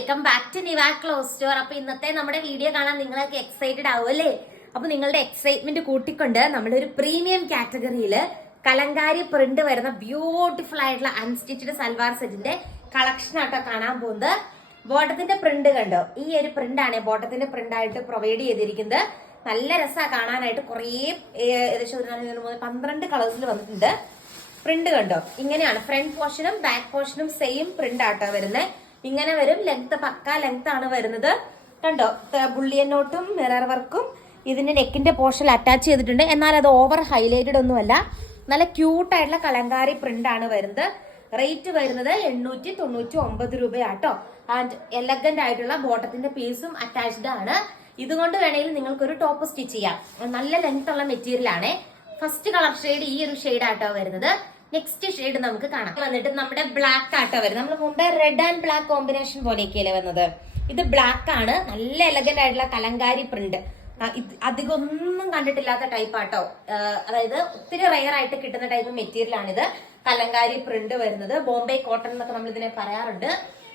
Welcome back to Niva cloth store. അപ്പൊ ഇന്നത്തെ നമ്മുടെ വീഡിയോ കാണാൻ നിങ്ങളൊക്കെ എക്സൈറ്റഡ് ആവും അല്ലേ? അപ്പൊ നിങ്ങളുടെ എക്സൈറ്റ്മെന്റ് കൂട്ടിക്കൊണ്ട് നമ്മളൊരു പ്രീമിയം കാറ്റഗറിയില് കലങ്കാരി പ്രിന്റ് വരുന്ന ബ്യൂട്ടിഫുൾ ആയിട്ടുള്ള അൺസ്റ്റിച്ചഡ് സൽവാർ സെറ്റിന്റെ കളക്ഷൻ ആട്ടോ കാണാൻ പോകുന്നത്. ബോട്ടത്തിന്റെ പ്രിന്റ് കണ്ടോ? ഈ ഒരു പ്രിന്റ് ആണ് ബോട്ടത്തിന്റെ പ്രിന്റ് ആയിട്ട് പ്രൊവൈഡ് ചെയ്തിരിക്കുന്നത്. നല്ല രസമാണ് കാണാനായിട്ട്. കുറേ ഏകദേശം 12 കളേഴ്സിൽ വന്നിട്ടുണ്ട്. പ്രിന്റ് കണ്ടോ? ഇങ്ങനെയാണ് ഫ്രണ്ട് പോർഷനും ബാക്ക് പോർഷനും സെയിം പ്രിന്റ് ആട്ടോ വരുന്നത്. ഇങ്ങനെ വരും. ലെങ്ത് പക്കാ ലെങ്ത് ആണ് വരുന്നത്. കണ്ടോ? ബുള്ളിയൻ നോട്ടും മിറർ വർക്കും ഇതിന്റെ നെക്കിന്റെ പോർഷനിൽ അറ്റാച്ച് ചെയ്തിട്ടുണ്ട്. എന്നാൽ അത് ഓവർ ഹൈലൈറ്റഡ് ഒന്നുമല്ല. നല്ല ക്യൂട്ട് ആയിട്ടുള്ള കലങ്കാരി പ്രിന്റ് ആണ് വരുന്നത്. റേറ്റ് വരുന്നത് 899 രൂപയാട്ടോ. ആൻഡ് എലഗന്റ് ആയിട്ടുള്ള ബോട്ടത്തിന്റെ പീസും അറ്റാച്ച്ഡ് ആണ്. ഇതുകൊണ്ട് വേണമെങ്കിൽ നിങ്ങൾക്ക് ഒരു ടോപ്പ് സ്റ്റിച്ച് ചെയ്യാം. നല്ല ലെങ്ത് ഉള്ള മെറ്റീരിയൽ ആണ്. ഫസ്റ്റ് കളർ ഷെയ്ഡ് ഈ ഒരു ഷെയ്ഡ് ആട്ടോ വരുന്നത്. നെക്സ്റ്റ് ഷെയ്ഡ് നമുക്ക് കാണാം. വന്നിട്ട് നമ്മുടെ ബ്ലാക്ക് ആട്ടോ വരുന്നത്. നമ്മൾ മുമ്പേ റെഡ് ആൻഡ് ബ്ലാക്ക് കോമ്പിനേഷൻ പോലെയൊക്കെയല്ലേ വന്നത്. ഇത് ബ്ലാക്ക് ആണ്. നല്ല എലഗന്റ് ആയിട്ടുള്ള കലങ്കാരി പ്രിന്റ്. അധികം ഒന്നും കണ്ടിട്ടില്ലാത്ത ടൈപ്പ് ആട്ടോ. അതായത് ഒത്തിരി റെയർ ആയിട്ട് കിട്ടുന്ന ടൈപ്പ് മെറ്റീരിയൽ ആണിത്. കലങ്കാരി പ്രിന്റ് വരുന്നത്. ബോംബെ കോട്ടൺ എന്നൊക്കെ നമ്മൾ ഇതിനെ പറയാറുണ്ട്.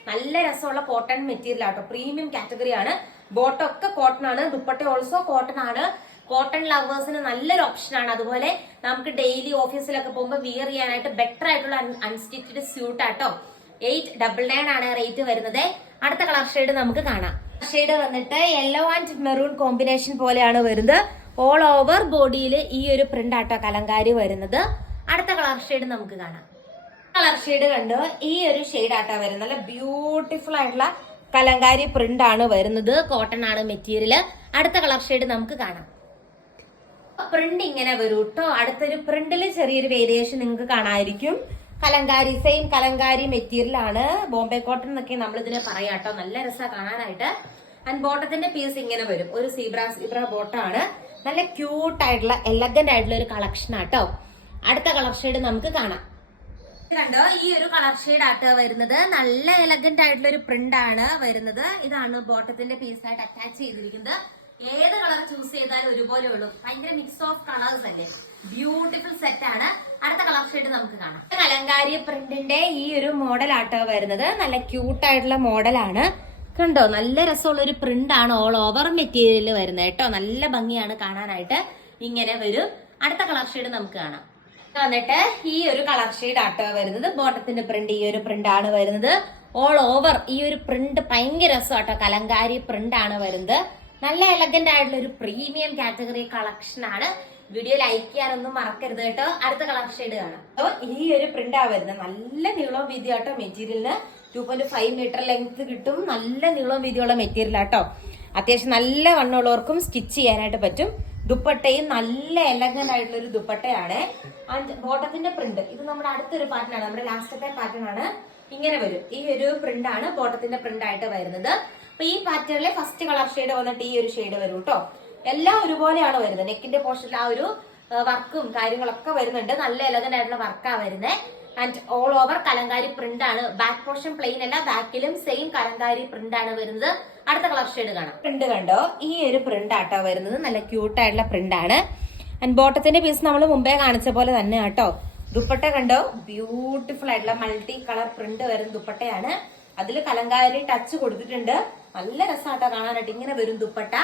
നല്ല രസമുള്ള കോട്ടൺ മെറ്റീരിയൽ ആട്ടോ. പ്രീമിയം കാറ്റഗറി ആണ്. ബോട്ടം ഒക്കെ കോട്ടൺ ആണ്. ദുപ്പട്ട ഓൾസോ കോട്ടൺ ആണ്. കോട്ടൺ ലവേഴ്സിന് നല്ലൊരു ഓപ്ഷൻ ആണ്. അതുപോലെ നമുക്ക് ഡെയിലി ഓഫീസിലൊക്കെ പോകുമ്പോൾ വിയർ ചെയ്യാനായിട്ട് ബെറ്റർ ആയിട്ടുള്ള അൺസ്റ്റിച്ചഡ് സ്യൂട്ട് ആട്ടോ. 899 ആണ് റേറ്റ് വരുന്നത്. അടുത്ത കളർ ഷെയ്ഡ് നമുക്ക് കാണാം. ഷെയ്ഡ് വന്നിട്ട് യെല്ലോ ആൻഡ് മെറൂൺ കോമ്പിനേഷൻ പോലെയാണ് വരുന്നത്. ഓൾ ഓവർ ബോഡിയിൽ ഈ ഒരു പ്രിന്റ് ആട്ടോ കലങ്കാരി വരുന്നത്. അടുത്ത കളർ ഷെയ്ഡ് നമുക്ക് കാണാം. കളർ ഷെയ്ഡ് കണ്ടോ? ഈ ഒരു ഷെയ്ഡ് ആട്ടോ വരുന്നത്. നല്ല ബ്യൂട്ടിഫുൾ ആയിട്ടുള്ള കലങ്കാരി പ്രിന്റ് ആണ് വരുന്നത്. കോട്ടൺ ആണ് മെറ്റീരിയൽ. അടുത്ത കളർ ഷെയ്ഡ് നമുക്ക് കാണാം. പ്രിന്റ് ഇങ്ങനെ വരും കേട്ടോ. അടുത്തൊരു പ്രിന്റില് ചെറിയൊരു വേരിയേഷൻ നിങ്ങൾക്ക് കാണാമായിരിക്കും. കലങ്കാരി സെയിം കലങ്കാരി മെറ്റീരിയൽ ആണ്. ബോംബെ കോട്ടൺ എന്നൊക്കെ നമ്മൾ ഇതിനെ പറയാട്ടോ. നല്ല രസമാണ് കാണാനായിട്ട്. ആൻഡ് ബോട്ടത്തിന്റെ പീസ് ഇങ്ങനെ വരും. ഒരു സീബ്ര ബോട്ടാണ്. നല്ല ക്യൂട്ട് ആയിട്ടുള്ള എലഗന്റ് ആയിട്ടുള്ള ഒരു കളക്ഷൻ ആട്ടോ. അടുത്ത കളർ ഷെയ്ഡ് നമുക്ക് കാണാം. കണ്ടോ? ഈ ഒരു കളർ ഷെയ്ഡ് ആട്ടോ വരുന്നത്. നല്ല എലഗന്റ് ആയിട്ടുള്ള ഒരു പ്രിന്റ് ആണ് വരുന്നത്. ഇതാണ് ബോട്ടത്തിന്റെ പീസായിട്ട് അറ്റാച്ച് ചെയ്തിരിക്കുന്നത്. ഏത് കളർ ചൂസ് ചെയ്താലും ഒരുപോലെ ഉള്ളൂ. ഭയങ്കര മിക്സ് ഓഫ് കളേഴ്സ് അല്ലേ. ബ്യൂട്ടിഫുൾ സെറ്റ് ആണ്. അടുത്ത കളർ ഷെയ്ഡ് നമുക്ക് കാണാം. കലങ്കാരി പ്രിന്റിന്റെ ഈ ഒരു മോഡൽ ആട്ടോ വരുന്നത്. നല്ല ക്യൂട്ട് ആയിട്ടുള്ള മോഡലാണ്. കണ്ടോ? നല്ല രസമുള്ള ഒരു പ്രിന്റ് ആണ്. ഓൾ ഓവർ മെറ്റീരിയൽ വരുന്നത് കേട്ടോ. നല്ല ഭംഗിയാണ് കാണാനായിട്ട്. ഇങ്ങനെ വരും. അടുത്ത കളർ ഷെയ്ഡ് നമുക്ക് കാണാം. വന്നിട്ട് ഈ ഒരു കളർ ഷെയ്ഡ് ആട്ടോ വരുന്നത്. ബോട്ടത്തിന്റെ പ്രിന്റ് ഈ ഒരു പ്രിന്റ് ആണ് വരുന്നത്. ഓൾ ഓവർ ഈ ഒരു പ്രിന്റ് ഭയങ്കര രസമാട്ടോ. കലങ്കാരി പ്രിന്റ് ആണ് വരുന്നത്. നല്ല എലഗന്റ് ആയിട്ടുള്ള ഒരു പ്രീമിയം കാറ്റഗറി കളക്ഷൻ ആണ്. വീഡിയോ ലൈക്ക് ചെയ്യാനൊന്നും മറക്കരുത് കേട്ടോ. അടുത്ത കളർ ഷെയ്ഡ് കാണാം. ഈ ഒരു പ്രിന്റ് ആ വരുന്നത്. നല്ല നീളവും വീതി ആട്ടോ മെറ്റീരിയലിന്. 2.5 മീറ്റർ ലെങ്ത് കിട്ടും. നല്ല നീളവും വീതിയുള്ള മെറ്റീരിയൽ ആട്ടോ. അത്യാവശ്യം നല്ല വണ്ണമുള്ളവർക്കും സ്റ്റിച്ച് ചെയ്യാനായിട്ട് പറ്റും. ദുപ്പട്ടയും നല്ല എലഗന്റ് ആയിട്ടുള്ള ഒരു ദുപ്പട്ടയാണ്. ആൻഡ് ബോട്ടത്തിന്റെ പ്രിന്റ് ഇത് നമ്മുടെ അടുത്തൊരു പാറ്റേൺ ആണ്. നമ്മുടെ ലാസ്റ്റത്തെ പാറ്റേൺ ആണ്. ഇങ്ങനെ വരും. ഈ ഒരു പ്രിന്റ് ആണ് ബോട്ടത്തിന്റെ പ്രിന്റ് ആയിട്ട് വരുന്നത്. അപ്പൊ ഈ പാറ്റേണിലെ ഫസ്റ്റ് കളർ ഷെയ്ഡ് വന്നിട്ട് ഈ ഒരു ഷെയ്ഡ് വരും കേട്ടോ. എല്ലാം ഒരുപോലെയാണ് വരുന്നത്. നെക്കിന്റെ പോർഷനിൽ ആ ഒരു വർക്കും കാര്യങ്ങളൊക്കെ വരുന്നുണ്ട്. നല്ല എലഗന്റ് ആയിട്ടുള്ള വർക്കാ വരുന്നത്. And all over Kalamkari print ആണ്. ബാക്ക് പോർഷൻ പ്ലെയിൻ അല്ല. ബാക്കിലും സെയിം കലങ്കാരി പ്രിന്റ് ആണ് വരുന്നത്. അടുത്ത കളർ ഷെയ്ഡ് കാണാം. പ്രിന്റ് കണ്ടോ? ഈ ഒരു പ്രിന്റ് ആട്ടോ വരുന്നത്. നല്ല ക്യൂട്ട് ആയിട്ടുള്ള പ്രിന്റ് ആണ്. ആൻഡ് ബോട്ടത്തിന്റെ പീസ് നമ്മൾ മുമ്പേ കാണിച്ച പോലെ തന്നെ ആട്ടോ. ദുപ്പട്ട കണ്ടോ? ബ്യൂട്ടിഫുൾ ആയിട്ടുള്ള മൾട്ടി കളർ പ്രിന്റ് വരുന്ന ദുപ്പട്ടയാണ്. അതിൽ കലങ്കാരി ടച്ച് കൊടുത്തിട്ടുണ്ട്. നല്ല രസമാട്ടോ കാണാനായിട്ട്. ഇങ്ങനെ വരും ദുപ്പട്ട.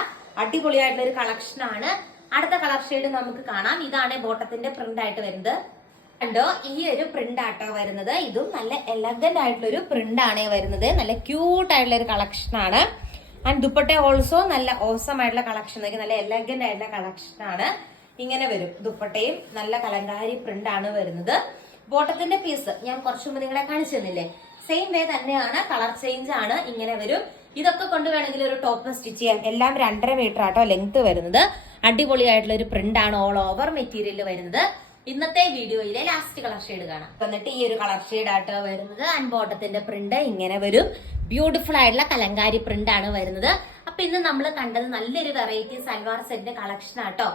അടിപൊളിയായിട്ടുള്ള ഒരു കളക്ഷൻ ആണ്. അടുത്ത കളർ ഷെയ്ഡ് നമുക്ക് കാണാം. ഇതാണ് ബോട്ടത്തിന്റെ പ്രിന്റ് ആയിട്ട് വരുന്നത്. കണ്ടോ? ഈ ഒരു പ്രിന്റ് ആട്ടോ വരുന്നത്. ഇതും നല്ല എലഗന്റ് ആയിട്ടുള്ള ഒരു പ്രിന്റ് ആണ് വരുന്നത്. നല്ല ക്യൂട്ട് ആയിട്ടുള്ള ഒരു കളക്ഷൻ ആണ്. ആൻഡ് ദുപ്പട്ട ഓൾസോ നല്ല ഓസം ആയിട്ടുള്ള കളക്ഷൻ. നല്ല എലഗന്റ് ആയിട്ടുള്ള കളക്ഷൻ ആണ്. ഇങ്ങനെ വരും. ദുപ്പട്ടയും നല്ല കലങ്കാരി പ്രിന്റ് ആണ് വരുന്നത്. ബോട്ടത്തിന്റെ പീസ് ഞാൻ കുറച്ചു മുമ്പ് നിങ്ങളെ കാണിച്ചു തന്നില്ലേ? സെയിം വേ തന്നെയാണ്. കളർ ചേഞ്ച് ആണ്. ഇങ്ങനെ വരും. ഇതൊക്കെ കൊണ്ട് വേണമെങ്കിൽ ഒരു ടോപ്പ് സ്റ്റിച്ച് ചെയ്യാം. എല്ലാം 2.5 മീറ്റർ ആട്ടോ ലെങ്ത് വരുന്നത്. അടിപൊളിയായിട്ടുള്ള ഒരു പ്രിന്റ് ആണ് ഓൾ ഓവർ മെറ്റീരിയൽ വരുന്നത്. ഇന്നത്തെ വീഡിയോയിലെ ലാസ്റ്റ് കളർ ഷെയ്ഡ് കാണാം. എന്നിട്ട് ഈ ഒരു കളർ ഷെയ്ഡ് ആട്ടോ വരുന്നത്. ആൻഡ് ബോട്ടത്തിന്റെ പ്രിന്റ് ഇങ്ങനെ വരും. ബ്യൂട്ടിഫുൾ ആയിട്ടുള്ള കലങ്കാരി പ്രിന്റ് ആണ് വരുന്നത്. അപ്പൊ ഇന്ന് നമ്മൾ കണ്ടത് നല്ലൊരു വെറൈറ്റി സൽവാർ സെറ്റിന്റെ കളക്ഷൻ ആട്ടോ.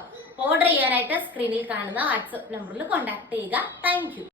ഓർഡർ ചെയ്യാനായിട്ട് സ്ക്രീനിൽ കാണുന്ന വാട്സ്ആപ്പ് നമ്പറിൽ കോൺടാക്ട് ചെയ്യുക. Thank you.